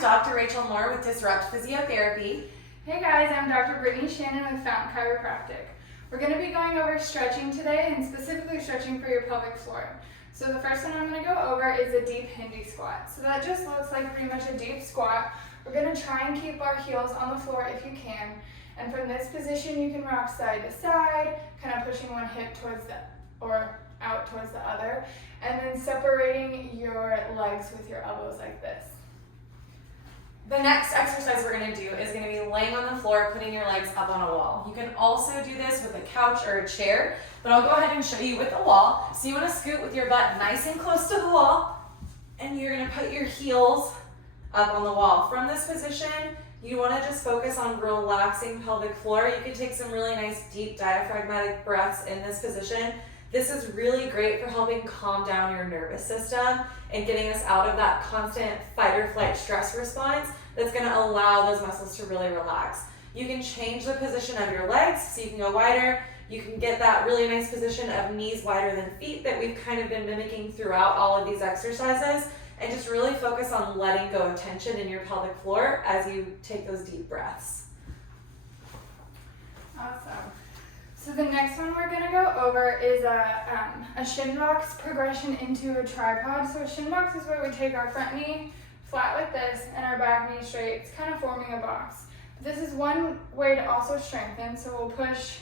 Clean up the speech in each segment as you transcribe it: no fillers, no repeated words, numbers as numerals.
Dr. Rachel Moore with Disrupt Physiotherapy. Hey guys, I'm Dr. Brittany Shannon with Fountain Chiropractic. We're going to be going over stretching today, and specifically stretching for your pelvic floor. So the first one I'm going to go over is a deep hindy squat. So that just looks like pretty much a deep squat. We're going to try and keep our heels on the floor if you can. And from this position, you can rock side to side, kind of pushing one hip towards out towards the other, and then separating your legs with your elbows like this. The next exercise we're going to do is going to be laying on the floor, putting your legs up on a wall. You can also do this with a couch or a chair, but I'll go ahead and show you with the wall. So you want to scoot with your butt nice and close to the wall, and you're going to put your heels up on the wall. From this position, you want to just focus on relaxing pelvic floor. You can take some really nice deep diaphragmatic breaths in this position. This is really great for helping calm down your nervous system and getting us out of that constant fight or flight stress response that's going to allow those muscles to really relax. You can change the position of your legs so you can go wider. You can get that really nice position of knees wider than feet that we've kind of been mimicking throughout all of these exercises, and just really focus on letting go of tension in your pelvic floor as you take those deep breaths. Awesome. So the next one we're going to go over is a shin box progression into a tripod. So a shin box is where we take our front knee flat like this and our back knee straight. It's kind of forming a box. This is one way to also strengthen. So we'll push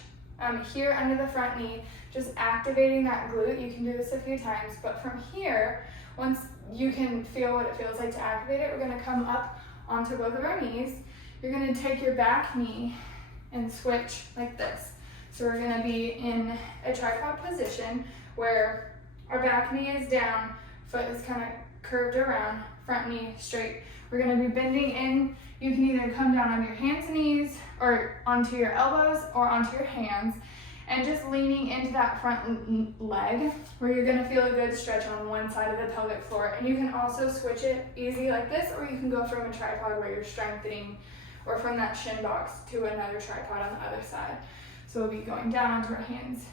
here under the front knee, just activating that glute. You can do this a few times, but from here, once you can feel what it feels like to activate it, we're going to come up onto both of our knees. You're going to take your back knee and switch like this. So we're going to be in a tripod position where our back knee is down, foot is kind of curved around, front knee straight. We're going to be bending in. You can either come down on your hands and knees or onto your elbows or onto your hands, and just leaning into that front leg where you're going to feel a good stretch on one side of the pelvic floor. And you can also switch it easy like this, or you can go from a tripod where you're strengthening, or from that shin box to another tripod on the other side. So we'll be going down onto our hands,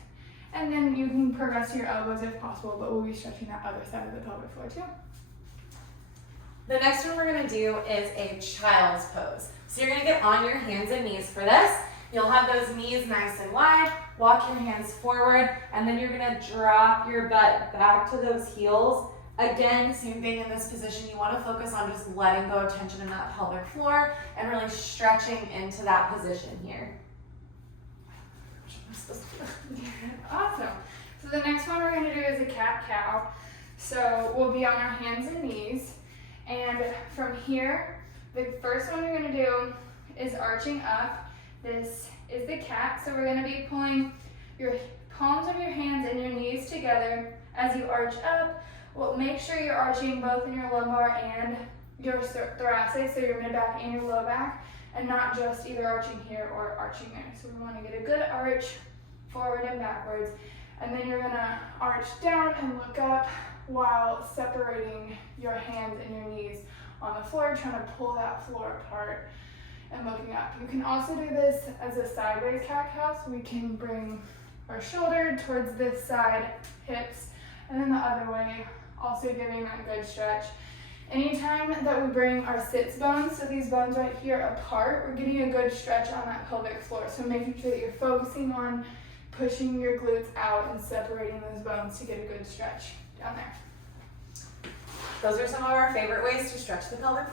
and then you can progress to your elbows if possible, but we'll be stretching that other side of the pelvic floor too. The next one we're going to do is a child's pose. So you're going to get on your hands and knees for this. You'll have those knees nice and wide, walk your hands forward, and then you're going to drop your butt back to those heels. Again, same thing in this position. You want to focus on just letting go of tension in that pelvic floor and really stretching into that position here. Awesome. So the next one we're going to do is a cat-cow. So we'll be on our hands and knees, and from here, the first one you're going to do is arching up. This is the cat, so we're going to be pulling your palms of your hands and your knees together as you arch up. Well, make sure you're arching both in your lumbar and your thoracic, so your mid-back and your low back, and not just either arching here or arching there. So we want to get a good arch forward and backwards, and then you're going to arch down and look up while separating your hands and your knees on the floor, trying to pull that floor apart and looking up. You can also do this as a sideways cat-cow, so we can bring our shoulder towards this side, hips, and then the other way, also giving that good stretch. Anytime that we bring our sits bones, so these bones right here apart, we're getting a good stretch on that pelvic floor. So making sure that you're focusing on pushing your glutes out and separating those bones to get a good stretch down there. Those are some of our favorite ways to stretch the pelvic floor.